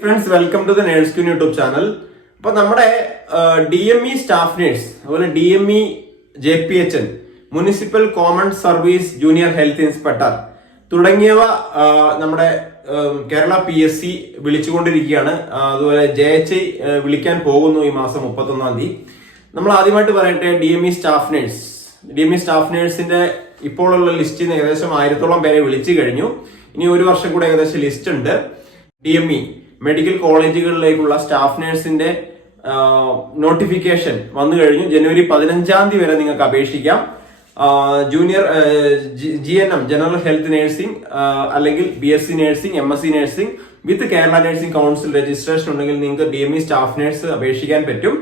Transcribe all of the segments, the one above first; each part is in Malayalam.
Friends welcome to the nurse queen YouTube channel അപ്പൊ നമ്മുടെ D M E staff nurse അതുപോലെ D M E J P H N municipal common service junior health inspector തുടങ്ങിയവ നമ്മുടെ കേരള പി എസ് സി വിളിച്ചുകൊണ്ടിരിക്കുകയാണ്. അതുപോലെ ജെ എച്ച് ഐ വിളിക്കാൻ പോകുന്നു ഈ മാസം മുപ്പത്തൊന്നാം തീയതി. നമ്മൾ ആദ്യമായിട്ട് പറയട്ടെ D M E staff nurse D M E staff നേഴ്സിന്റെ ഇപ്പോഴുള്ള ലിസ്റ്റിൽ നിന്ന് ഏകദേശം ആയിരത്തോളം പേരെ വിളിച്ചു കഴിഞ്ഞു. ഇനി ഒരു വർഷം കൂടെ ഏകദേശം ലിസ്റ്റ് ഉണ്ട്. ഡി എം ഇ മെഡിക്കൽ കോളേജുകളിലേക്കുള്ള സ്റ്റാഫ് നഴ്സിന്റെ നോട്ടിഫിക്കേഷൻ വന്നു കഴിഞ്ഞു. ജനുവരി പതിനഞ്ചാം തീയതി വരെ നിങ്ങൾക്ക് അപേക്ഷിക്കാം. Junior G N M general health nursing അല്ലെങ്കിൽ B S C nursing M S C nursing with Kerala nursing council registration ഉണ്ടെങ്കിൽ നിങ്ങൾക്ക് D M E staff nurse അപേക്ഷിക്കാൻ പറ്റും.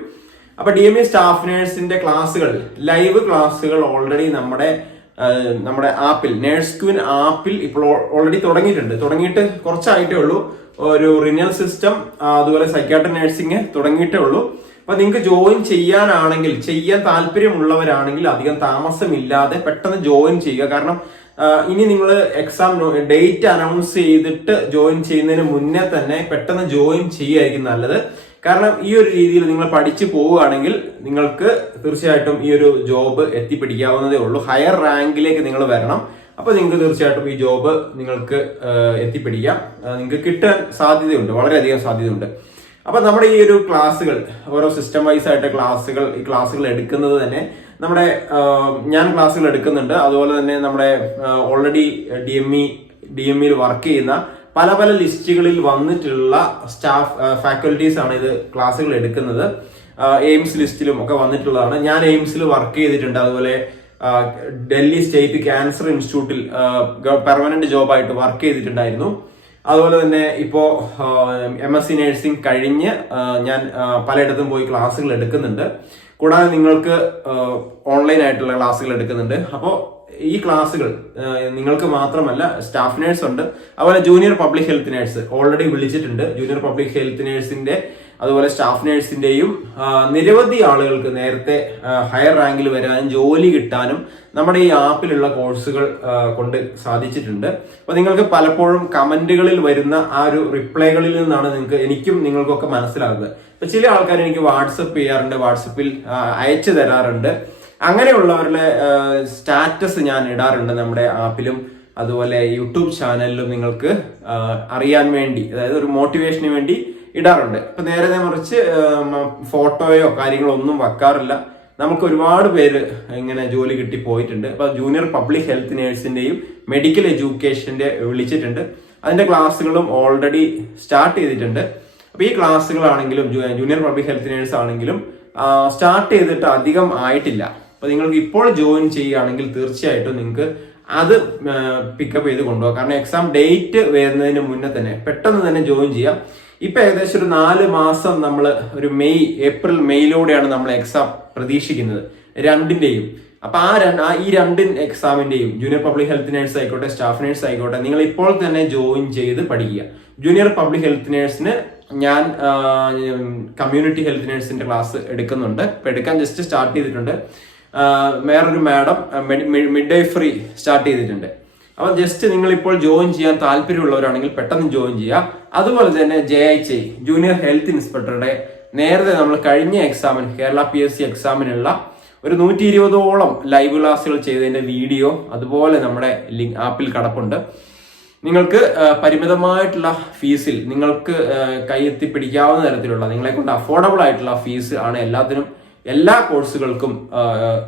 അപ്പൊ ഡി എം ഇ സ്റ്റാഫ് നഴ്സിന്റെ ക്ലാസ്സുകൾ ലൈവ് ക്ലാസ്സുകൾ ഓൾറെഡി നമ്മുടെ നമ്മുടെ ആപ്പിൽ നേഴ്സ് ക്യൂൻ ആപ്പിൽ ഇപ്പോൾ ഓൾറെഡി തുടങ്ങിയിട്ടുണ്ട്. തുടങ്ങിയിട്ട് കുറച്ചായിട്ടേ ഉള്ളൂ. ഒരു റിനൽ സിസ്റ്റം അതുപോലെ സൈക്കാട്രി നഴ്സിംഗ് തുടങ്ങിയിട്ടേ ഉള്ളൂ. അപ്പൊ നിങ്ങൾക്ക് ജോയിൻ ചെയ്യാനാണെങ്കിൽ ചെയ്യാൻ താല്പര്യമുള്ളവരാണെങ്കിൽ അധികം താമസമില്ലാതെ പെട്ടെന്ന് ജോയിൻ ചെയ്യുക. കാരണം ഇനി നിങ്ങൾ എക്സാം ഡേറ്റ് അനൗൺസ് ചെയ്തിട്ട് ജോയിൻ ചെയ്യുന്നതിന് മുന്നേ തന്നെ പെട്ടെന്ന് ജോയിൻ ചെയ്യുകയായിരിക്കും നല്ലത്. കാരണം ഈ ഒരു രീതിയിൽ നിങ്ങൾ പഠിച്ചു പോവുകയാണെങ്കിൽ നിങ്ങൾക്ക് തീർച്ചയായിട്ടും ഈ ഒരു ജോബ് എത്തിപ്പിടിക്കാവുന്നതേ ഉള്ളൂ. ഹയർ റാങ്കിലേക്ക് നിങ്ങൾ വരണം. അപ്പൊ നിങ്ങൾക്ക് തീർച്ചയായിട്ടും ഈ ജോബ് നിങ്ങൾക്ക് എത്തിപ്പിടിക്കാം. നിങ്ങൾക്ക് കിട്ടാൻ സാധ്യതയുണ്ട്. വളരെയധികം സാധ്യതയുണ്ട്. അപ്പൊ നമ്മുടെ ഈ ഒരു ക്ലാസ്സുകൾ ഓരോ സിസ്റ്റം വൈസ് ആയിട്ട് ക്ലാസ്സുകൾ ഈ ക്ലാസ്സുകൾ എടുക്കുന്നത് തന്നെ നമ്മുടെ ഞാൻ ക്ലാസ്സുകൾ എടുക്കുന്നുണ്ട്. അതുപോലെ തന്നെ നമ്മുടെ already D M E D M ഇയിൽ വർക്ക് ചെയ്യുന്ന പല പല ലിസ്റ്റുകളിൽ വന്നിട്ടുള്ള സ്റ്റാഫ് ഫാക്കൽറ്റീസ് ആണ് ഇത് ക്ലാസ്സുകൾ എടുക്കുന്നത്. എയിംസ് ലിസ്റ്റിലും ഒക്കെ വന്നിട്ടുള്ളതാണ്. ഞാൻ എയിംസിൽ വർക്ക് ചെയ്തിട്ടുണ്ട്. അതുപോലെ ഡൽഹി സ്റ്റേറ്റ് ക്യാൻസർ ഇൻസ്റ്റിറ്റ്യൂട്ടിൽ പെർമനന്റ് ജോബായിട്ട് വർക്ക് ചെയ്തിട്ടുണ്ടായിരുന്നു. അതുപോലെ തന്നെ ഇപ്പോൾ എം എസ് സി നഴ്സിംഗ് കഴിഞ്ഞ് ഞാൻ പലയിടത്തും പോയി ക്ലാസ്സുകൾ എടുക്കുന്നുണ്ട്. കൂടാതെ നിങ്ങൾക്ക് ഓൺലൈൻ ആയിട്ടുള്ള ക്ലാസ്സുകൾ എടുക്കുന്നുണ്ട്. അപ്പോൾ ഈ ക്ലാസ്സുകൾ നിങ്ങൾക്ക് മാത്രമല്ല സ്റ്റാഫ് നേഴ്സ് ഉണ്ട്. അതുപോലെ junior public health nurse already വിളിച്ചിട്ടുണ്ട്. ജൂനിയർ പബ്ലിക് ഹെൽത്ത് നേഴ്സിന്റെ അതുപോലെ സ്റ്റാഫ് നേഴ്സിന്റെയും നിരവധി ആളുകൾക്ക് നേരത്തെ ഹയർ റാങ്കിൽ വരാനും ജോലി കിട്ടാനും നമ്മുടെ ഈ ആപ്പിലുള്ള കോഴ്സുകൾ കൊണ്ട് സാധിച്ചിട്ടുണ്ട്. അപ്പൊ നിങ്ങൾക്ക് പലപ്പോഴും കമന്റുകളിൽ വരുന്ന ആ ഒരു റിപ്ലൈകളിൽ നിന്നാണ് നിങ്ങൾക്ക് എനിക്കും നിങ്ങൾക്കൊക്കെ മനസ്സിലാകുന്നത്. ഇപ്പൊ ചില ആൾക്കാർ എനിക്ക് വാട്സപ്പ് ചെയ്യാറുണ്ട് വാട്സപ്പിൽ അയച്ചു തരാറുണ്ട്. അങ്ങനെയുള്ളവരുടെ സ്റ്റാറ്റസ് ഞാൻ ഇടാറുണ്ട് നമ്മുടെ ആപ്പിലും. അതുപോലെ യൂട്യൂബ് ചാനലിലും നിങ്ങൾക്ക് അറിയാൻ വേണ്ടി അതായത് ഒരു മോട്ടിവേഷന് വേണ്ടി ഇടാറുണ്ട്. ഇപ്പൊ നേരെ മറിച്ച് ഫോട്ടോയോ കാര്യങ്ങളോ ഒന്നും വെക്കാറില്ല. നമുക്ക് ഒരുപാട് പേര് ഇങ്ങനെ ജോലി കിട്ടി പോയിട്ടുണ്ട്. അപ്പൊ ജൂനിയർ പബ്ലിക് ഹെൽത്ത് നേഴ്സിന്റെയും മെഡിക്കൽ എഡ്യൂക്കേഷന്റെ വിളിച്ചിട്ടുണ്ട്. അതിന്റെ ക്ലാസ്സുകളും ഓൾറെഡി സ്റ്റാർട്ട് ചെയ്തിട്ടുണ്ട്. അപ്പൊ ഈ ക്ലാസ്സുകളാണെങ്കിലും ജൂനിയർ പബ്ലിക് ഹെൽത്ത് നേഴ്സ് ആണെങ്കിലും സ്റ്റാർട്ട് ചെയ്തിട്ട് അധികം ആയിട്ടില്ല. അപ്പൊ നിങ്ങൾക്ക് ഇപ്പോൾ ജോയിൻ ചെയ്യുകയാണെങ്കിൽ തീർച്ചയായിട്ടും നിങ്ങൾക്ക് അത് പിക്കപ്പ് ചെയ്ത് കൊണ്ടുപോകാം. കാരണം എക്സാം ഡേറ്റ് വരുന്നതിന് മുന്നേ തന്നെ പെട്ടെന്ന് തന്നെ ജോയിൻ ചെയ്യാം. ഇപ്പൊ ഏകദേശം ഒരു നാല് മാസം നമ്മൾ ഒരു മെയ് ഏപ്രിൽ മെയ്യിലൂടെയാണ് നമ്മൾ എക്സാം പ്രതീക്ഷിക്കുന്നത്. രണ്ടിന്റെയും. അപ്പൊ ആ രണ്ട് ആ ഈ രണ്ട് എക്സാമിന്റെയും ജൂനിയർ പബ്ലിക് ഹെൽത്ത് നേഴ്സ് ആയിക്കോട്ടെ സ്റ്റാഫ് നേഴ്സ് ആയിക്കോട്ടെ നിങ്ങൾ ഇപ്പോൾ തന്നെ ജോയിൻ ചെയ്ത് പഠിക്കുക. ജൂനിയർ പബ്ലിക് ഹെൽത്ത് നേഴ്സിന് ഞാൻ കമ്മ്യൂണിറ്റി ഹെൽത്ത് നേഴ്സിന്റെ ക്ലാസ് എടുക്കുന്നുണ്ട്. ഇപ്പൊ എടുക്കാൻ ജസ്റ്റ് സ്റ്റാർട്ട് ചെയ്തിട്ടുണ്ട്. വേറൊരു madam mid day free start ചെയ്തിട്ടുണ്ട്. അപ്പൊ ജസ്റ്റ് നിങ്ങൾ ഇപ്പോൾ ജോയിൻ ചെയ്യാൻ താല്പര്യമുള്ളവരാണെങ്കിൽ പെട്ടെന്ന് ജോയിൻ ചെയ്യുക. അതുപോലെ തന്നെ J H I junior health ഇൻസ്പെക്ടറുടെ നേരത്തെ നമ്മൾ കഴിഞ്ഞ എക്സാമിന് കേരള പി എസ് സി എക്സാമിനുള്ള ഒരു നൂറ്റി ഇരുപതോളം ലൈവ് ക്ലാസ്സുകൾ ചെയ്തതിന്റെ വീഡിയോ അതുപോലെ നമ്മുടെ ലിങ്ക് ആപ്പിൽ കടപ്പുണ്ട്. നിങ്ങൾക്ക് പരിമിതമായിട്ടുള്ള ഫീസിൽ നിങ്ങൾക്ക് കൈ എത്തിപ്പിടിക്കാവുന്ന പിടിക്കാവുന്ന തരത്തിലുള്ള നിങ്ങളെ കൊണ്ട് അഫോർഡബിൾ ആയിട്ടുള്ള ഫീസ് ആണ് എല്ലാത്തിനും എല്ലാ കോഴ്സുകൾക്കും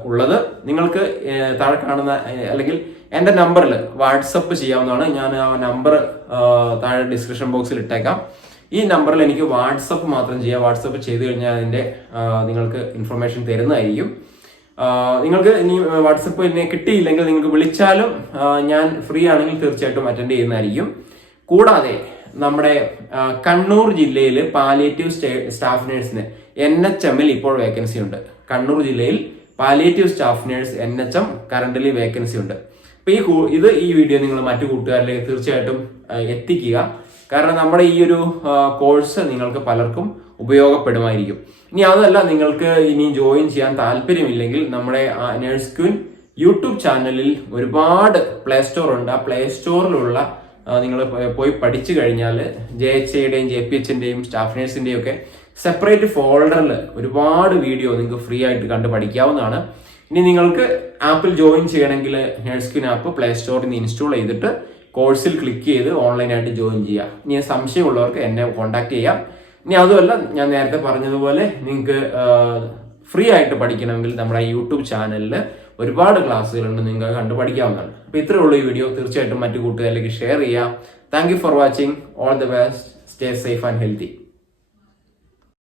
ഉള്ളത്. നിങ്ങൾക്ക് താഴെ കാണുന്ന അല്ലെങ്കിൽ എന്റെ നമ്പറിൽ വാട്സപ്പ് ചെയ്യാവുന്നതാണ്. ഞാൻ ആ നമ്പർ താഴെ ഡിസ്ക്രിപ്ഷൻ ബോക്സിൽ ഇട്ടേക്കാം. ഈ നമ്പറിൽ എനിക്ക് വാട്സപ്പ് മാത്രം ചെയ്യാം. വാട്സപ്പ് ചെയ്ത് കഴിഞ്ഞാൽ അതിന്റെ നിങ്ങൾക്ക് ഇൻഫർമേഷൻ തരുന്നതായിരിക്കും. നിങ്ങൾക്ക് ഇനി വാട്സപ്പ് എന്നെ കിട്ടിയില്ലെങ്കിൽ നിങ്ങൾക്ക് വിളിച്ചാലും ഞാൻ ഫ്രീ ആണെങ്കിൽ തീർച്ചയായിട്ടും അറ്റൻഡ് ചെയ്യുന്നതായിരിക്കും. കൂടാതെ നമ്മുടെ കണ്ണൂർ ജില്ലയിൽ പാലിയേറ്റീവ് സ്റ്റാഫ് നേഴ്സിന് എൻ എച്ച് എമ്മിൽ ഇപ്പോൾ വേക്കൻസി ഉണ്ട്. കണ്ണൂർ ജില്ലയിൽ palliative staff nurse N H M currently vacancy ഉണ്ട്. അപ്പൊ ഈ ഇത് ഈ വീഡിയോ നിങ്ങൾ മറ്റു കൂട്ടുകാരിലേക്ക് തീർച്ചയായിട്ടും എത്തിക്കുക. കാരണം നമ്മുടെ ഈ ഒരു കോഴ്സ് നിങ്ങൾക്ക് പലർക്കും ഉപയോഗപ്പെടുമായിരിക്കും. ഇനി അതല്ല നിങ്ങൾക്ക് ഇനി ജോയിൻ ചെയ്യാൻ താല്പര്യമില്ലെങ്കിൽ നമ്മുടെ നേഴ്സ് ക്യൂൻ യൂട്യൂബ് ചാനലിൽ ഒരുപാട് പ്ലേ സ്റ്റോർ ഉണ്ട്. ആ പ്ലേ സ്റ്റോറിലുള്ള നിങ്ങൾ പോയി പഠിച്ചു കഴിഞ്ഞാൽ ജെ എച്ച് ഐയുടെയും ജെ പി എച്ചിന്റെയും സ്റ്റാഫ് നേഴ്സിന്റെയും ഒക്കെ സെപ്പറേറ്റ് ഫോൾഡറിൽ ഒരുപാട് വീഡിയോ നിങ്ങൾക്ക് ഫ്രീ ആയിട്ട് കണ്ട് പഠിക്കാവുന്നതാണ്. ഇനി നിങ്ങൾക്ക് ആപ്പിൽ ജോയിൻ ചെയ്യണമെങ്കിൽ നേഴ്സ്കിൻ ആപ്പ് പ്ലേ സ്റ്റോറിൽ നിന്ന് ഇൻസ്റ്റാൾ ചെയ്തിട്ട് കോഴ്സിൽ ക്ലിക്ക് ചെയ്ത് ഓൺലൈനായിട്ട് ജോയിൻ ചെയ്യാം ഇനി സംശയമുള്ളവർക്ക് എന്നെ കോൺടാക്ട് ചെയ്യാം. ഇനി അതുമല്ല ഞാൻ നേരത്തെ പറഞ്ഞതുപോലെ നിങ്ങൾക്ക് ഫ്രീ ആയിട്ട് പഠിക്കണമെങ്കിൽ നമ്മുടെ യൂട്യൂബ് ചാനലിൽ ഒരുപാട് ക്ലാസ്സുകളുണ്ട് നിങ്ങൾക്ക് കണ്ടു പഠിക്കാവുന്നതാണ് അപ്പോൾ ഇത്രയേ ഉള്ളൂ ഈ വീഡിയോ തീർച്ചയായിട്ടും മറ്റു കൂട്ടുകാരിലേക്ക് ഷെയർ ചെയ്യാം. Thank for watching all the best stay safe and healthy